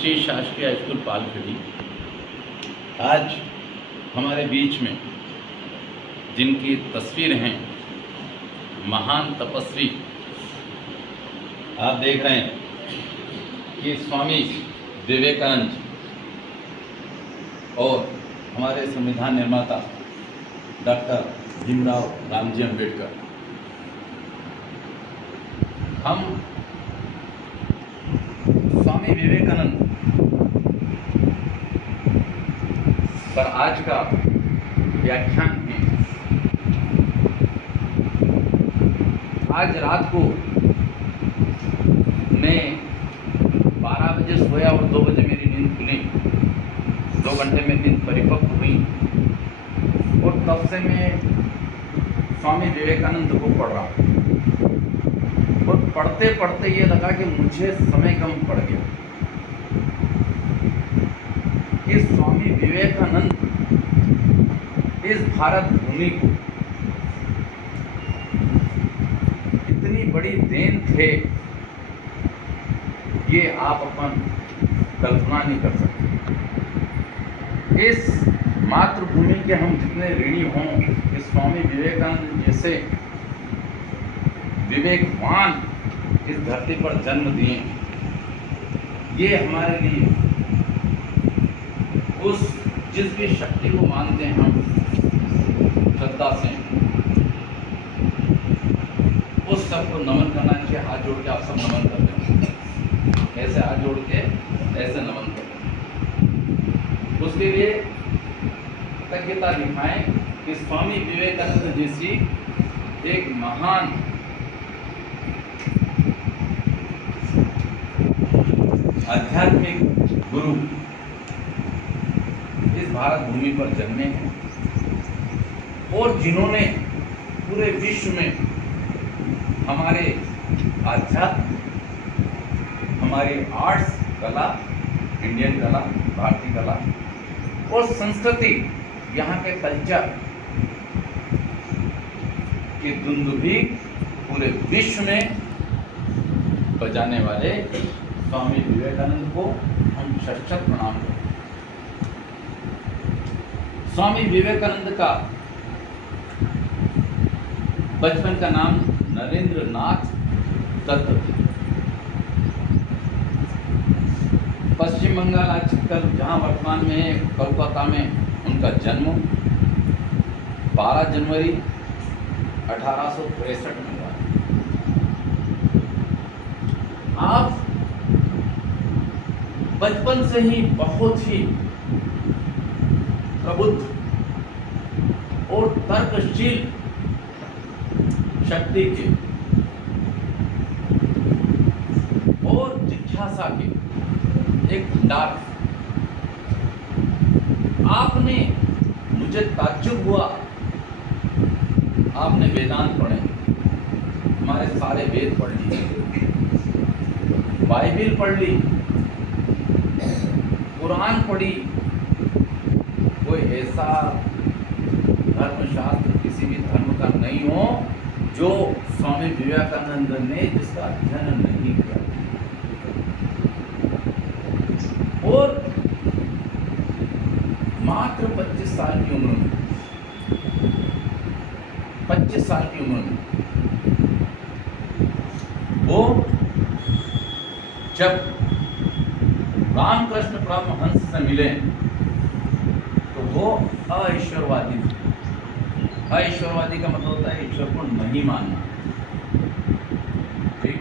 श्री शासकीय high school पालखड़ी आज हमारे बीच में जिनकी तस्वीर हैं, महान तपस्वी आप देख रहे हैं कि स्वामी विवेकानंद और हमारे संविधान निर्माता डॉक्टर भीमराव रामजी अम्बेडकर। हम स्वामी विवेकानंद पर आज का व्याख्यान है। आज रात को मैं 12 बजे सोया और 2 बजे मेरी नींद खुली। 2 घंटे में नींद परिपक्व हुई और तब से मैं स्वामी विवेकानंद को पढ़ रहा और पढ़ते पढ़ते ये लगा कि मुझे समय कम पड़ गया कि स्वामी विवेकानंद इस भारत भूमि को इतनी बड़ी देन थे, ये आप अपन कल्पना नहीं कर सकते। इस मातृभूमि के हम जितने ऋणी हों कि स्वामी विवेकानंद जैसे विवेकवान इस धरती पर जन्म दिए, ये हमारे लिए उस जिस भी शक्ति को मानते हैं हम श्रद्धा से, उस सबको नमन करना चाहिए। हाथ जोड़ के आप सब नमन करते हैं, ऐसे हाथ जोड़ के ऐसे नमन करते। उसके लिए कृतज्ञता दिखाएं कि स्वामी विवेकानंद जैसी एक महान आध्यात्मिक गुरु इस भारत भूमि पर जन्मे हैं और जिन्होंने पूरे विश्व में हमारे आध्यात्म, हमारी आर्ट्स कला, इंडियन कला, भारतीय कला और संस्कृति, यहाँ के कल्चर की दुंदुभी पूरे विश्व में बजाने वाले स्वामी विवेकानंद को हम शत प्रणाम करते हैं। स्वामी विवेकानंद का बचपन का नाम नरेंद्र नाथ दत्त था। पश्चिम बंगाल आजकल जहाँ वर्तमान में कोलकाता में उनका जन्म 12 जनवरी 1863 में हुआ। आप बचपन से ही बहुत ही प्रबुद्ध और तर्कशील शक्ति के और जिज्ञासा के एक भंडार। आपने, मुझे ताज्जुब हुआ, आपने वेदांत पढ़े, हमारे सारे वेद पढ़ लिए, बाइबिल पढ़ ली, कुरान पढ़ी। कोई ऐसा धर्मशास्त्र किसी भी धर्म का नहीं हो जो स्वामी विवेकानंद ने जिसका अध्ययन नहीं किया। और मात्र 25 साल की उम्र में 25 साल की उम्र में वो जब रामकृष्ण परमहंस से मिले तो वो अईश्वरवादी थे। अईश्वरवादी का मतलब होता है ईश्वर को नहीं मानना। ठीक,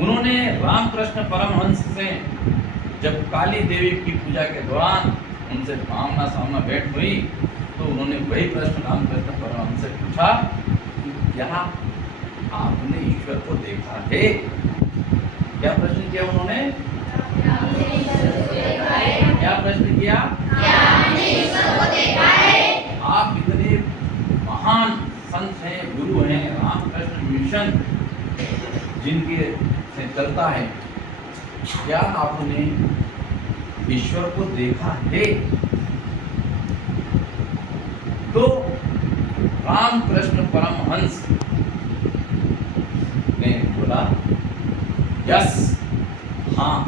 उन्होंने रामकृष्ण परमहंस से जब काली देवी की पूजा के दौरान उनसे आमना सामना भेंट हुई तो उन्होंने वही प्रश्न रामकृष्ण परमहंस से पूछा कि क्या आपने ईश्वर को देखा है? क्या प्रश्न किया उन्होंने? क्या प्रश्न किया? आप इतने महान संत हैं, गुरु हैं, रामकृष्ण मिशन जिनके से चलता है, क्या आपने ईश्वर को देखा है? तो रामकृष्ण परमहंस ने बोला, यस, हाँ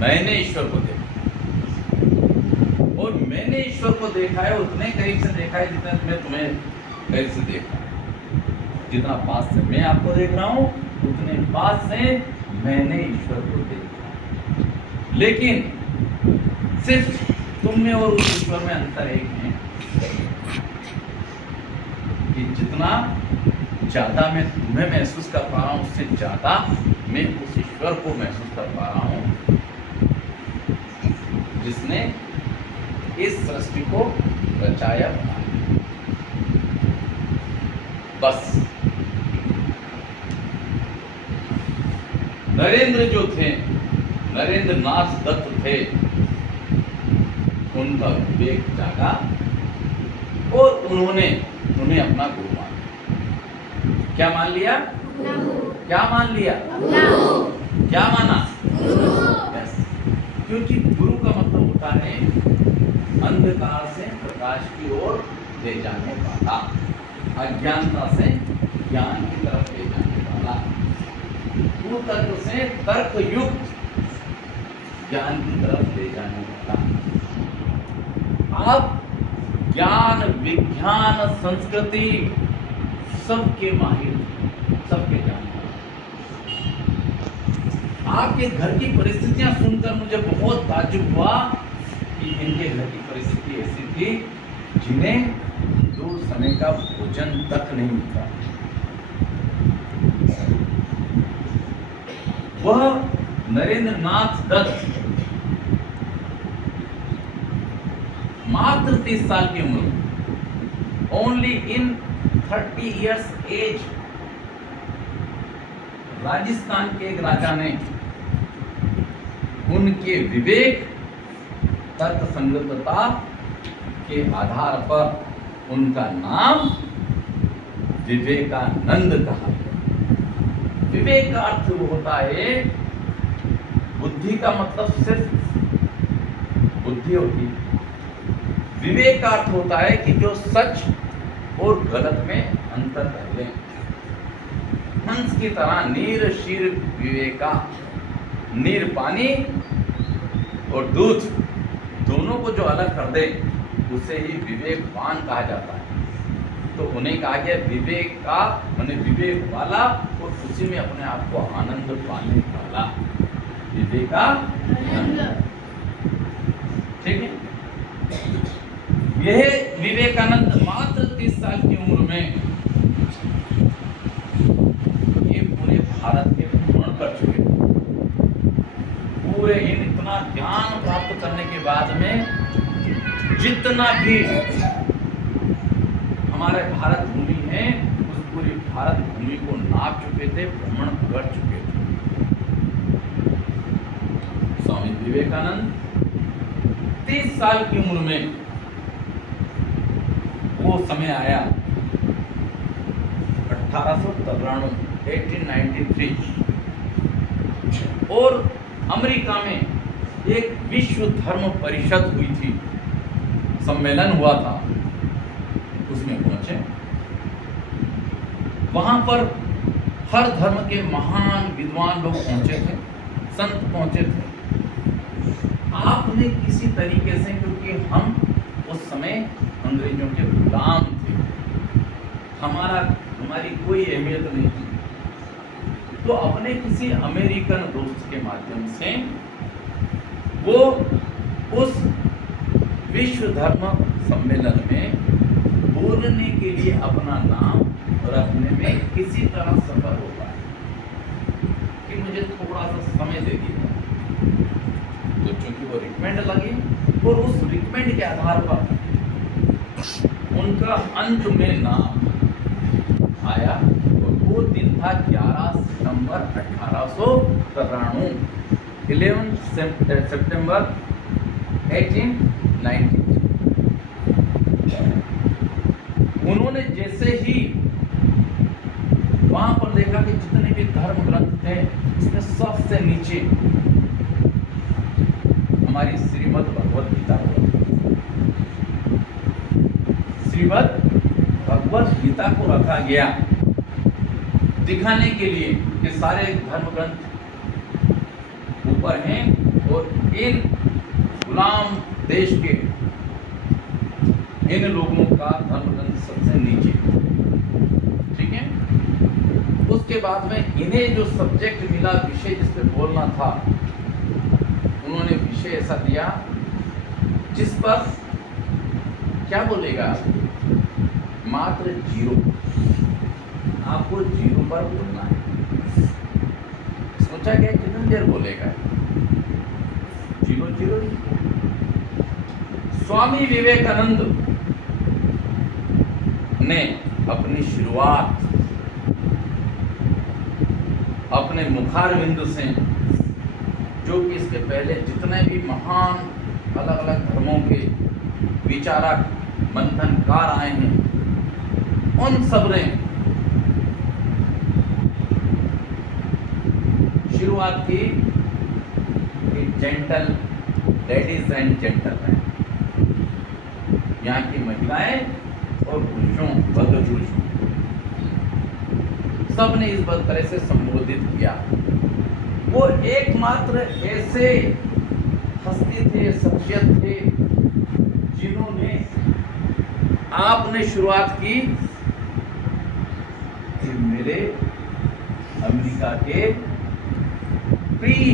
मैंने ईश्वर को देखा, और मैंने ईश्वर को देखा है उतने करीब से देखा है जितना मैं तुम्हें करीब से देखा है। जितना पास से मैं आपको देख रहा हूं उतने पास से मैंने ईश्वर को देखा। लेकिन सिर्फ तुम में और उस ईश्वर में अंतर एक है कि जितना ज्यादा मैं तुम्हें महसूस कर पा रहा हूं उससे ज्यादा मैं उस ईश्वर को महसूस कर पा रहा हूं जिसने इस सृष्टि को रचाया बनाया। बस नरेंद्र जो थे, नरेंद्र नाथ दत्त थे, उनका विवेक जागा और उन्होंने उन्हें अपना गुरु माना। क्या मान लिया? क्या मान लिया? क्या माना? यस। क्योंकि गुरु का मतलब होता है अंधकार से प्रकाश की ओर ले जाने वाला, अज्ञानता से ज्ञान की तरफ ले जाने वाला, कुतर्क से तर्क युक्त ज्ञान की तरफ ले जाने वाला। आप ज्ञान, विज्ञान, संस्कृति सबके माहिर, सबके जानकार। आपके घर की परिस्थितियां सुनकर मुझे बहुत ताज्जुब हुआ कि इनके घर की परिस्थिति ऐसी थी जिन्हें 2 समय का भोजन तक नहीं मिलता। वह नरेंद्र नाथ दत्त मात्र 30 साल की उम्र, only in 30 years age, Rajasthan के एक राजा ने उनके विवेक, तर्क संगतता के आधार पर उनका नाम विवेकानंद कहा। विवेक का अर्थ वो होता है, बुद्धि का मतलब सिर्फ बुद्धि होती है। विवेक का अर्थ होता है कि जो सच और गलत में अंतर कर ले। हंस की तरह नीर शीर विवेका, नीर पानी और दूध दोनों को जो अलग कर दे उसे ही विवेकवान कहा जाता है। तो उन्हें कहा गया विवेक का माने विवेक वाला और उसी में अपने आप को आनंद पाने वाला, विवेकानंद। ठीक है। यह विवेकानंद मात्र 30 साल की उम्र में ये पूरे भारत के भ्रमण कर चुके थे। पूरे इतना ज्ञान प्राप्त करने के बाद में जितना भी हमारे भारत भूमि है उस पूरी भारत भूमि को नाप चुके थे, भ्रमण कर चुके थे। स्वामी विवेकानंद 30 साल की उम्र में वो समय आया 1893 और अमेरिका में एक विश्व धर्म परिषद हुई थी, सम्मेलन हुआ था, उसमें पहुंचे। वहां पर हर धर्म के महान विद्वान लोग पहुंचे थे, संत पहुंचे थे। आपने किसी तरीके से, क्योंकि हम उस समय अंग्रेजों के गुलाम थे, हमारी कोई अहमियत नहीं थी, तो अपने किसी अमेरिकन दोस्त के माध्यम से वो उस विश्व धर्म सम्मेलन में बोलने के लिए अपना नाम रखने में किसी तरह सफल हो पाए कि मुझे थोड़ा सा समय दे दिया। तो चूंकि वो रिकमेंड लगी और उस रिकमेंड के आधार पर उनका अंत में नाम आया और वो दिन था 11 सितंबर 1893, 11 सितंबर 1893। उन्होंने जैसे ही वहां पर देखा कि जितने भी धर्म ग्रंथ थे उसमें सबसे नीचे हमारी श्रीमद् भगवत गीता को, श्रीमद् भगवत गीता को रखा गया, दिखाने के लिए कि सारे धर्म ग्रंथ ऊपर हैं और इन गुलाम देश के इन लोगों का धर्मग्रंथ सबसे नीचे, ठीक है। उसके बाद में इन्हें जो सब्जेक्ट मिला, विषय जिस पे बोलना था, उन्होंने विषय ऐसा दिया जिस पर क्या बोलेगा, मात्र 0, आपको 0 पर बोलना है। सोचा क्या कितनी देर बोलेगा, 0 स्वामी विवेकानंद ने अपनी शुरुआत अपने मुखार बिंदु से, जो कि इसके पहले जितने भी महान अलग अलग धर्मों के विचारक मंथनकार आए हैं, उन सब ने शुरुआत की जेंटल लेडीज एंड जेंटलमैन, यहाँ की महिलाएं और पुरुषों, भद्र पुरुषों, सब ने इस तरह से संबोधित किया। वो एकमात्र ऐसे हस्ती थे, शख्सियत थे, जिन्होंने आपने शुरुआत की कि मेरे अमेरिका के प्रिय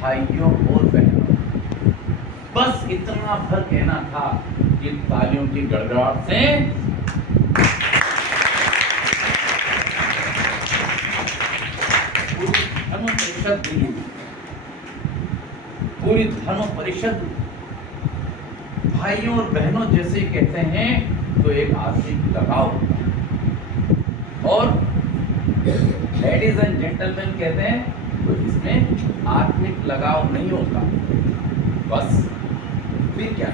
भाइयों और बहनों, बस इतना भर कहना था कि तालियों की गड़गड़ाहट से पूरी धर्म परिषद भाइयों और बहनों जैसे कहते हैं, तो एक आर्थिक लगाव होता है, और लेडीज एंड जेंटलमैन कहते हैं तो इसमें आत्मिक लगाव नहीं होता। बस फिर क्या,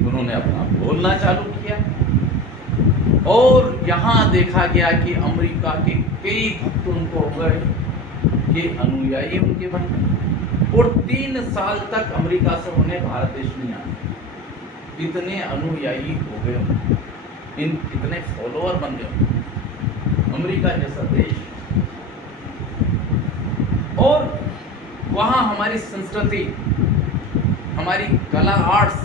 उन्होंने अपना बोलना चालू किया, और यहाँ देखा गया कि अमेरिका के कई भक्त उनको हो गए, कि अनुयायी उनके बन गए, और 3 साल तक अमेरिका से उन्हें भारत देश नहीं आए। इतने अनुयायी हो गए, इतने फॉलोअर बन गए अमेरिका जैसा देश। और वहाँ हमारी संस्कृति, हमारी कला, आर्ट्स,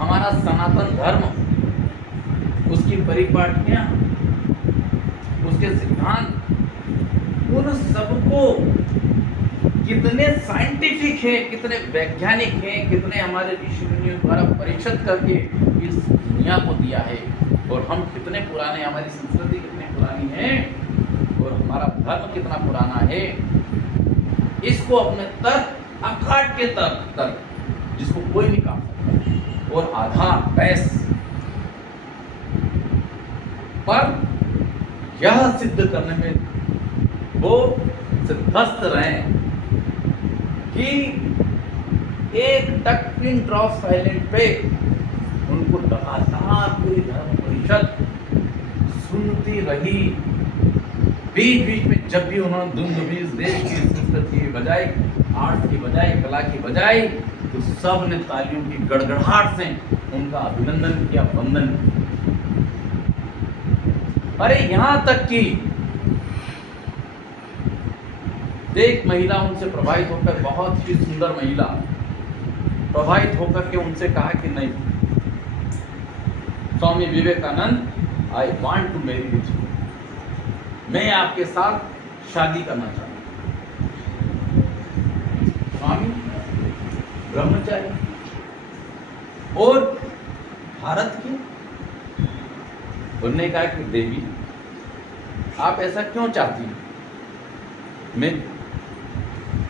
हमारा सनातन धर्म, उसकी परिपाटियाँ, उसके सिद्धांत, उन सबको कितने साइंटिफिक है, कितने वैज्ञानिक हैं, कितने हमारे ऋषि मुनियों द्वारा परीक्षित करके इस दुनिया को दिया है, और हम कितने पुराने, हमारी संस्कृति कितनी पुरानी है, और हमारा धर्म कितना पुराना है। इसको अपने तर्क, अकाट के तर्क जिसको कोई नहीं काट सकता, और आधार बैस पर यह सिद्ध करने में वो सिद्धस्त रहे कि एक टक पिन ड्रॉप साइलेंट पे उनको लगातार पूरी धर्म परिषद सुनती रही। बीच बीच में जब भी उन्होंने धुन इस देश की संस्कृति की बजाय, आर्ट की बजाय, कला की बजाय, तो सब ने तालियों की गड़गड़ाहट से उनका अभिनंदन किया, वंदन किया। अरे यहाँ तक कि एक महिला उनसे प्रभावित होकर, बहुत ही सुंदर महिला प्रभावित होकर के उनसे कहा कि नहीं Swami Vivekananda, I want to marry with you, मैं आपके साथ शादी करना चाहता हूं। स्वामी ब्रह्मचारी और भारत की, उन्होंने कहा कि देवी आप ऐसा क्यों चाहती हैं, मैं